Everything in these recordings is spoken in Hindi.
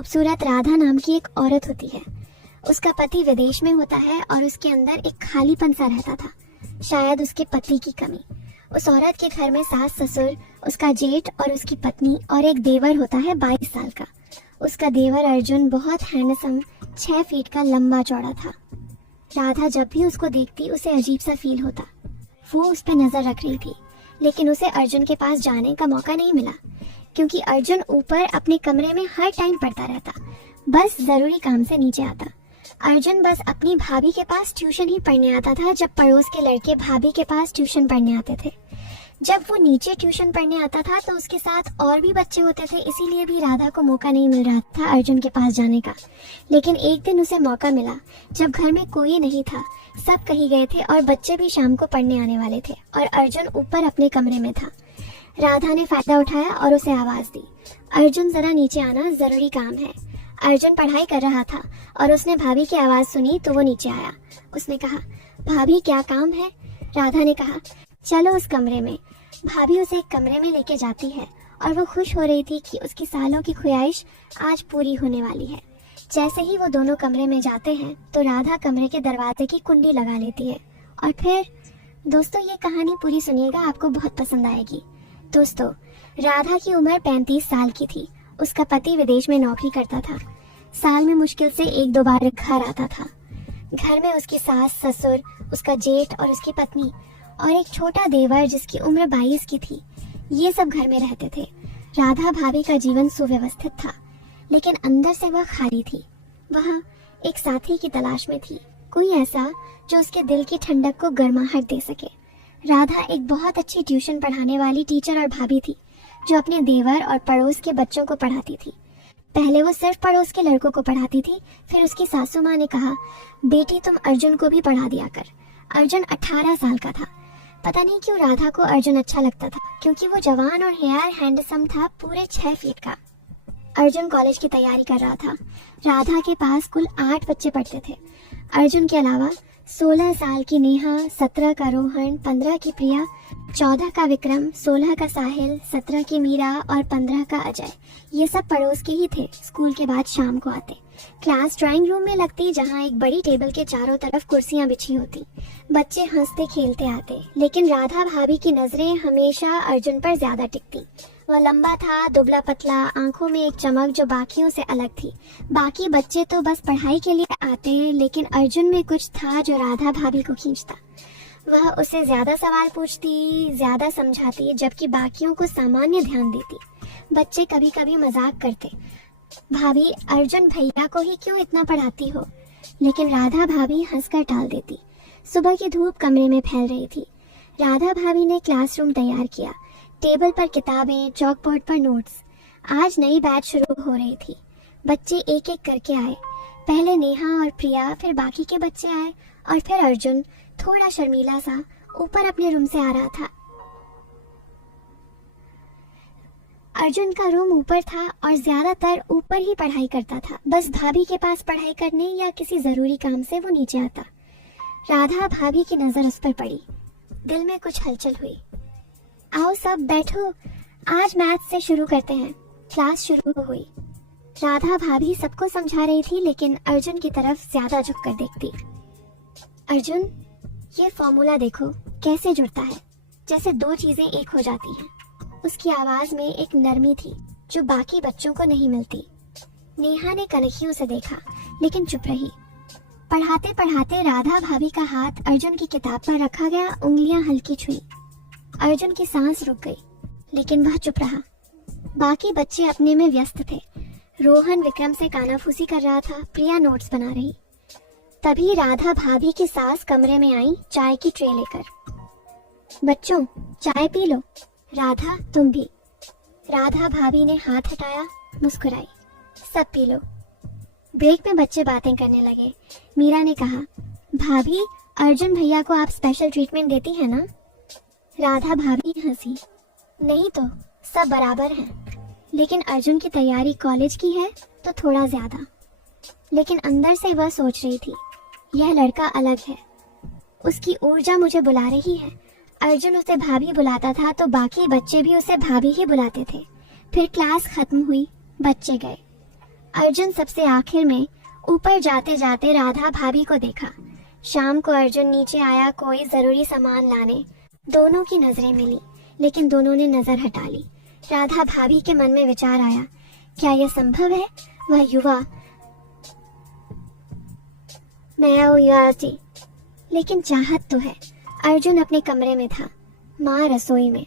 खूबसूरत राधा नाम की एक औरत होती है। उसका पति विदेश में होता है और उसके अंदर एक खालीपन सा रहता था, शायद उसके पति की कमी। उस औरत के घर में सास ससुर, उसका जेठ और उसकी पत्नी और एक देवर होता है 22 साल का। उसका देवर अर्जुन बहुत हैंडसम, 6 फीट का लंबा चौड़ा था। राधा जब भी उसको देखती उसे अजीब सा फील होता। वो उस पर नजर रख रही थी, लेकिन उसे अर्जुन के पास जाने का मौका नहीं मिला, क्योंकि अर्जुन ऊपर अपने कमरे में हर टाइम पढ़ता रहता, बस जरूरी काम से नीचे आता। अर्जुन बस अपनी भाभी के पास ट्यूशन ही पढ़ने आता था जब पड़ोस के लड़के भाभी के पास ट्यूशन पढ़ने आते थे। जब वो नीचे ट्यूशन पढ़ने आता था तो उसके साथ और भी बच्चे होते थे, इसीलिए भी राधा को मौका नहीं मिल रहा था अर्जुन के पास जाने का। लेकिन एक दिन उसे मौका मिला जब घर में कोई नहीं था, सब कहीं गए थे और बच्चे भी शाम को पढ़ने आने वाले थे और अर्जुन ऊपर अपने कमरे में था। राधा ने फायदा उठाया और उसे आवाज दी, अर्जुन जरा नीचे आना, जरूरी काम है। अर्जुन पढ़ाई कर रहा था और उसने भाभी की आवाज सुनी तो वो नीचे आया। उसने कहा, भाभी क्या काम है? राधा ने कहा, चलो उस कमरे में। भाभी उसे एक कमरे में लेके जाती है और वो खुश हो रही थी कि उसकी सालों की ख्वाहिश आज पूरी होने वाली है। जैसे ही वो दोनों कमरे में जाते हैं तो राधा कमरे के दरवाजे की कुंडी लगा लेती है। और फिर दोस्तों, ये कहानी पूरी सुनिएगा, आपको बहुत पसंद आएगी। दोस्तों, राधा की उम्र 35 साल की थी। उसका पति विदेश में नौकरी करता था। साल में मुश्किल से 1-2 बार घर आता था। घर में उसकी सास ससुर, उसका जेठ और उसकी पत्नी और एक छोटा देवर जिसकी उम्र 22 की थी, ये सब घर में रहते थे। राधा भाभी का जीवन सुव्यवस्थित था, लेकिन अंदर से वह खाली थी। वह एक साथी की तलाश में थी, कोई ऐसा जो उसके दिल की ठंडक को गर्माहट दे सके। राधा एक बहुत अच्छी ट्यूशन पढ़ाने वाली टीचर और भाभी थी, जो अपने देवर और पड़ोस के बच्चों को पढ़ाती थी। पहले वो सिर्फ पड़ोस के लड़कों को पढ़ाती थी, फिर उसकी सासू माँ ने कहा, बेटी तुम अर्जुन को भी पढ़ा दिया कर। अर्जुन 18 साल का था। पता नहीं क्यों राधा को अर्जुन अच्छा लगता था, क्योंकि वो जवान और हेयर हैंडसम था, पूरे 6 फीट का। अर्जुन कॉलेज की तैयारी कर रहा था। राधा के पास कुल 8 बच्चे पढ़ते थे। अर्जुन के अलावा 16 साल की नेहा, 17 का रोहन, 15 की प्रिया, 14 का विक्रम, 16 का साहिल, 17 की मीरा और 15 का अजय। ये सब पड़ोस के ही थे। स्कूल के बाद शाम को आते। क्लास ड्राइंग रूम में लगती, जहाँ एक बड़ी टेबल के चारों तरफ कुर्सियां बिछी होती। बच्चे हंसते खेलते आते, लेकिन राधा भाभी की नजरें हमेशा अर्जुन पर ज्यादा टिकती। वह लंबा था, दुबला पतला, आंखों में एक चमक जो बाकियों से अलग थी। बाकी बच्चे तो बस पढ़ाई के लिए आते, लेकिन अर्जुन में कुछ था जो राधा भाभी को खींचता। वह उसे ज्यादा सवाल पूछती, ज्यादा समझाती, जबकि बाकियों को सामान्य ध्यान देती। बच्चे कभी कभी मजाक करते, भाभी अर्जुन भैया को ही क्यों इतना पढ़ाती हो, लेकिन राधा भाभी हंसकर टाल देती। सुबह की धूप कमरे में फैल रही थी। राधा भाभी ने क्लासरूम तैयार किया, टेबल पर किताबें, चॉकबोर्ड पर नोट्स। आज नई बैच शुरू हो रही थी। बच्चे एक एक करके आए। पहले नेहा और प्रिया, फिर बाकी के बच्चे आए और फिर अर्जुन, थोड़ा शर्मीला सा, ऊपर अपने रूम से आ रहा था। अर्जुन का रूम ऊपर था और ज्यादातर ऊपर ही पढ़ाई करता था। बस भाभी के पास पढ़ाई करने या किसी जरूरी काम से वो नीचे आता। राधा भाभी की नजर उस पर पड़ी। दिल में कुछ हलचल हुई। आओ सब बैठो, आज मैथ से शुरू करते हैं। क्लास शुरू हुई। राधा भाभी सबको समझा रही थी, लेकिन अर्जुन की तरफ ज्यादा झुक कर देखती। अर्जुन, ये फॉर्मूला देखो कैसे जुड़ता है, जैसे 2 चीजें एक हो जाती हैं। उसकी आवाज में एक नरमी थी जो बाकी बच्चों को नहीं मिलती। नेहा ने कनखियों से देखा, लेकिन चुप रही। पढ़ाते पढ़ाते राधा भाभी का हाथ अर्जुन की किताब पर रखा गया, उंगलियां हल्की छुई। अर्जुन की सांस रुक गई, लेकिन वह चुप रहा। बाकी बच्चे अपने में व्यस्त थे। रोहन विक्रम से कानाफूसी कर रहा था, प्रिया नोट्स बना रही। तभी राधा भाभी की सास कमरे में आई, चाय की ट्रे लेकर। बच्चों, चाय पी लो। राधा, तुम भी। राधा भाभी ने हाथ हटाया, मुस्कुराई। सब पी लो। ब्रेक में बच्चे बातें करने लगे। मीरा ने कहा, भाभी अर्जुन भैया को आप स्पेशल ट्रीटमेंट देती है ना? राधा भाभी हंसी, नहीं तो सब बराबर हैं, लेकिन अर्जुन की तैयारी कॉलेज की है तो थोड़ा ज्यादा। लेकिन अंदर से वह सोच रही थी, यह लड़का अलग है, उसकी ऊर्जा मुझे बुला रही है। अर्जुन उसे भाभी बुलाता था तो बाकी बच्चे भी उसे भाभी ही बुलाते थे। फिर क्लास खत्म हुई, बच्चे गए। अर्जुन सबसे आखिर में ऊपर जाते जाते राधा भाभी को देखा। शाम को अर्जुन नीचे आया कोई जरूरी सामान लाने। दोनों की नजरें मिली, लेकिन दोनों ने नजर हटा ली। राधा भाभी के मन में विचार आया, क्या यह संभव है? वह युवा मैं थी, लेकिन चाहत तो है। अर्जुन अपने कमरे में था, माँ रसोई में।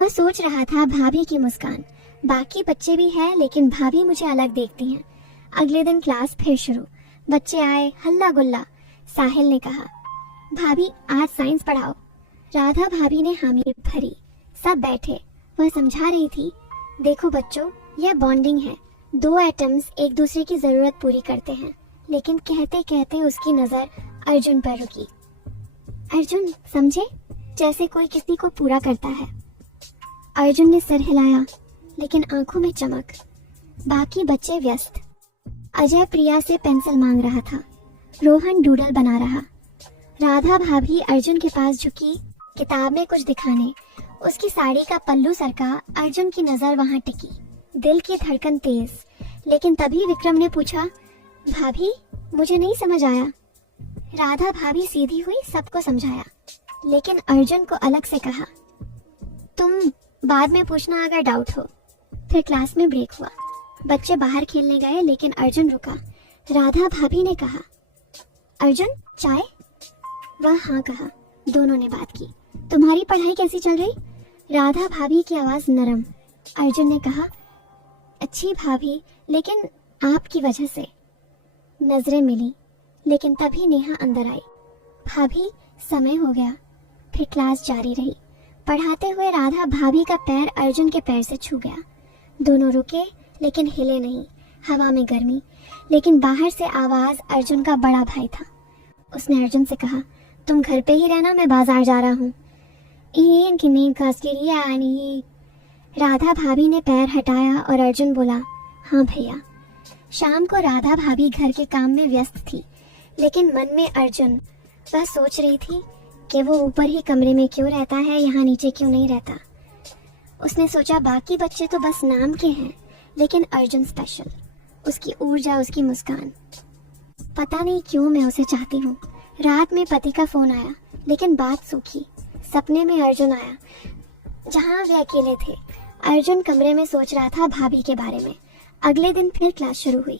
वह सोच रहा था भाभी की मुस्कान। बाकी बच्चे भी हैं, लेकिन भाभी मुझे अलग देखती हैं। अगले दिन क्लास फिर शुरू। बच्चे आए, हल्ला गुल्ला। साहिल ने कहा, भाभी आज साइंस पढ़ाओ। राधा भाभी ने हामी भरी। सब बैठे। वह समझा रही थी, देखो बच्चों, यह बॉन्डिंग है। दो एटम्स एक दूसरे की जरूरत पूरी करते हैं। लेकिन कहते कहते उसकी नजर अर्जुन पर रुकी। अर्जुन, समझे? जैसे कोई किसी को पूरा करता है। अर्जुन ने सर हिलाया, लेकिन आंखों में चमक। बाकी बच्चे व्यस्त। अजय प्रिया से पेंसिल मांग रहा था। रोहन डूडल बना रहा। राधा भाभी अर्जुन के पास झुकी, किताब में कुछ दिखाने। उसकी साड़ी का पल्लू सरका। अर्जुन की नजर वहां टिकी। दिल की धड़कन तेज। लेकिन तभी विक्रम ने पूछा, भाभी मुझे नहीं समझ आया। राधा भाभी सीधी हुई, सबको समझाया, लेकिन अर्जुन को अलग से कहा, तुम बाद में पूछना अगर डाउट हो। फिर क्लास में ब्रेक हुआ। बच्चे बाहर खेलने गए, लेकिन अर्जुन रुका। राधा भाभी ने कहा, अर्जुन चाय? वह हाँ कहा। दोनों ने बात की। तुम्हारी पढ़ाई कैसी चल रही? राधा भाभी की आवाज नरम। अर्जुन ने कहा, अच्छी भाभी, लेकिन आपकी वजह से। नजरें मिली, लेकिन तभी नेहा अंदर आई। भाभी समय हो गया। फिर क्लास जारी रही। पढ़ाते हुए राधा भाभी का पैर अर्जुन के पैर से छू गया। दोनों रुके, लेकिन हिले नहीं। हवा में गर्मी, लेकिन बाहर से आवाज अर्जुन का बड़ा भाई था। उसने अर्जुन से कहा, तुम घर पे ही रहना, मैं बाजार जा रहा हूँ। राधा भाभी ने पैर हटाया और अर्जुन बोला, हाँ भैया। शाम को राधा भाभी घर के काम में व्यस्त थी, लेकिन मन में अर्जुन। वह सोच रही थी कि वो ऊपर ही कमरे में क्यों रहता है, यहाँ नीचे क्यों नहीं रहता। उसने सोचा, बाकी बच्चे तो बस नाम के हैं, लेकिन अर्जुन स्पेशल। उसकी ऊर्जा, उसकी मुस्कान। पता नहीं क्यों मैं उसे चाहती हूँ। रात में पति का फोन आया, लेकिन बात सूखी। सपने में अर्जुन आया, जहाँ वे अकेले थे। अर्जुन कमरे में सोच रहा था भाभी के बारे में। अगले दिन फिर क्लास शुरू हुई।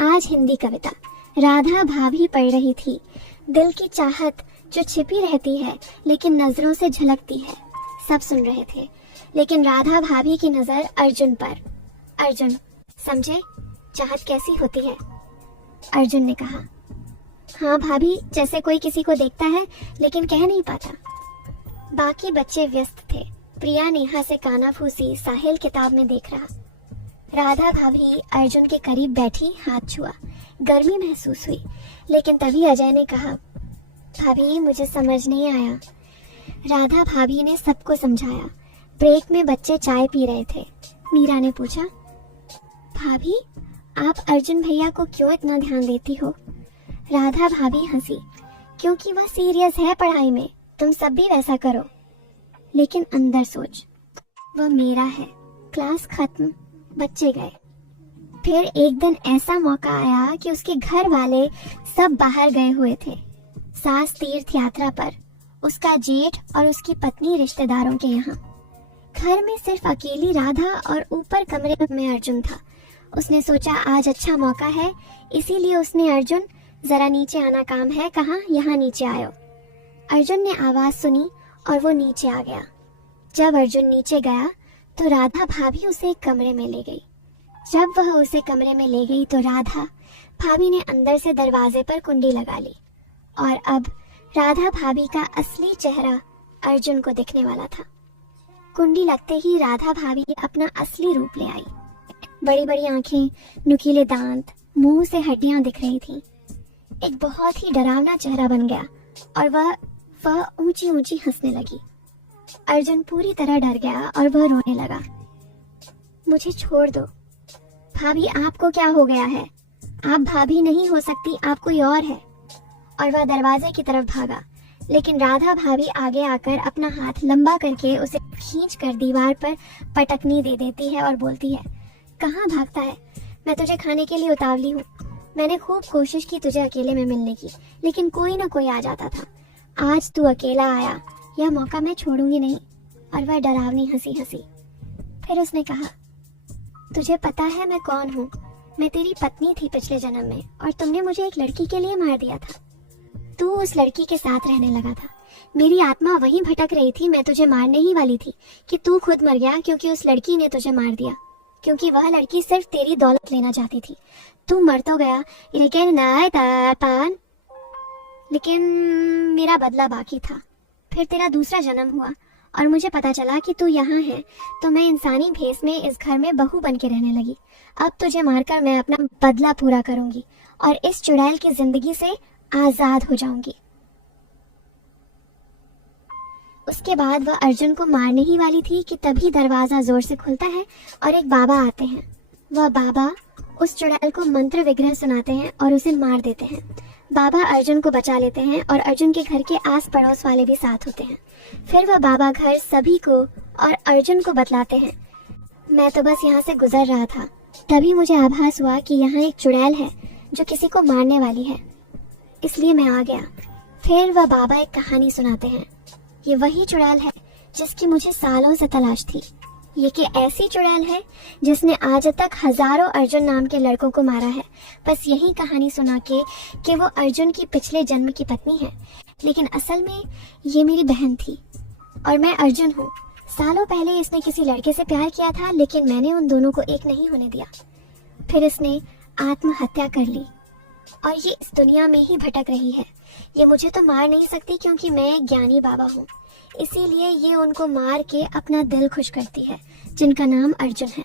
आज हिंदी कविता। राधा भाभी पढ़ रही थी। दिल की चाहत जो छिपी रहती है, लेकिन नजरों से झलकती है। सब सुन रहे थे, लेकिन राधा भाभी की नजर अर्जुन पर। अर्जुन, समझे चाहत कैसी होती है? अर्जुन ने कहा, हाँ भाभी, जैसे कोई किसी को देखता है, लेकिन कह नहीं पाता। बाकी बच्चे व्यस्त थे। प्रिया नेहा से कानाफूसी, साहिल किताब में देख रहा। राधा भाभी अर्जुन के करीब बैठी, हाथ छुआ। गर्मी महसूस हुई, लेकिन तभी अजय ने कहा, भाभी मुझे समझ नहीं आया। राधा भाभी ने सबको समझाया। ब्रेक में बच्चे चाय पी रहे थे। मीरा ने पूछा, भाभी आप अर्जुन भैया को क्यों इतना ध्यान देती हो? राधा भाभी हंसी, क्योंकि वह सीरियस है पढ़ाई में, तुम सब भी वैसा करो। लेकिन अंदर सोच, वह मेरा है। क्लास खत्म, बच्चे गए। फिर एक दिन ऐसा मौका आया कि उसके घर वाले सब बाहर गए हुए थे। सास तीर्थ यात्रा पर, उसका जेठ और उसकी पत्नी रिश्तेदारों के यहाँ। घर में सिर्फ अकेली राधा और ऊपर कमरे में अर्जुन था। उसने सोचा आज अच्छा मौका है, इसीलिए उसने अर्जुन जरा नीचे आना काम है कहा, यहाँ नीचे आयो। अर्जुन ने आवाज सुनी और वो नीचे आ गया। जब अर्जुन नीचे गया तो राधा भाभी उसे एक कमरे में ले गई। जब वह उसे कमरे में ले गई तो राधा भाभी ने अंदर से दरवाजे पर कुंडी लगा ली। और अब राधा भाभी का असली चेहरा अर्जुन को दिखने वाला था। कुंडी लगते ही राधा भाभी अपना असली रूप ले आई। बड़ी बड़ी आंखें, नुकीले दांत, मुंह से हड्डियां दिख रही थीं। एक बहुत ही डरावना चेहरा बन गया और वह ऊंची ऊंची हंसने लगी। अर्जुन पूरी तरह डर गया और वह रोने लगा। मुझे छोड़ दो भाभी, आपको क्या हो गया है? आप भाभी नहीं हो सकती, आप कोई और है। और वह दरवाजे की तरफ भागा, लेकिन राधा भाभी आगे आकर अपना हाथ लंबा करके उसे खींच कर दीवार पर पटकनी दे देती है और बोलती है, कहाँ भागता है? मैं तुझे खाने के लिए उतावली हूँ। मैंने खूब कोशिश की तुझे अकेले में मिलने की, लेकिन कोई ना कोई आ जाता था। आज तू अकेला आया, यह मौका मैं छोड़ूंगी नहीं। और वह डरावनी हंसी हंसी। फिर उसने कहा, तुझे पता है मैं कौन हूँ? मैं तेरी पत्नी थी पिछले जन्म में, और तुमने मुझे एक लड़की के लिए मार दिया था। तू उस लड़की के साथ रहने लगा था। मेरी आत्मा वहीं भटक रही थी। मैं तुझे मारने ही वाली थी कि तू खुद मर गया, क्योंकि उस लड़की ने तुझे मार दिया, क्योंकि वह लड़की सिर्फ तेरी दौलत लेना चाहती थी। तू मर तो गया, लेकिन मेरा बदला बाकी था। फिर तेरा दूसरा जन्म हुआ और मुझे पता चला कि तू यहाँ है, तो मैं इंसानी भेस में इस घर में बहू बन के रहने लगी। अब तुझे मारकर मैं अपना बदला पूरा करूंगी और इस चुड़ैल की जिंदगी से आजाद हो जाऊंगी। उसके बाद वह अर्जुन को मारने ही वाली थी कि तभी दरवाजा जोर से खुलता है और एक बाबा आते हैं। वह बाबा उस चुड़ैल को मंत्र विग्रह सुनाते हैं और उसे मार देते हैं। बाबा अर्जुन को बचा लेते हैं और अर्जुन के घर के आस पड़ोस वाले भी साथ होते हैं। फिर वह बाबा घर सभी को और अर्जुन को बतलाते हैं। मैं तो बस यहाँ से गुजर रहा था, तभी मुझे आभास हुआ कि यहाँ एक चुड़ैल है जो किसी को मारने वाली है, इसलिए मैं आ गया। फिर वह बाबा एक कहानी सुनाते हैं। ये वही चुड़ैल है जिसकी मुझे सालों से तलाश थी। ये कि ऐसी चुड़ैल है जिसने आज तक हजारों अर्जुन नाम के लड़कों को मारा है, बस यही कहानी सुना के कि वो अर्जुन की पिछले जन्म की पत्नी है, लेकिन असल में ये मेरी बहन थी और मैं अर्जुन हूँ। सालों पहले इसने किसी लड़के से प्यार किया था, लेकिन मैंने उन दोनों को एक नहीं होने दिया। फिर इसने आत्महत्या कर ली और ये इस दुनिया में ही भटक रही है। ये मुझे तो मार नहीं सकती क्योंकि मैं एक ज्ञानी बाबा हूँ, इसीलिए ये उनको मार के अपना दिल खुश करती है, जिनका नाम अर्जुन है।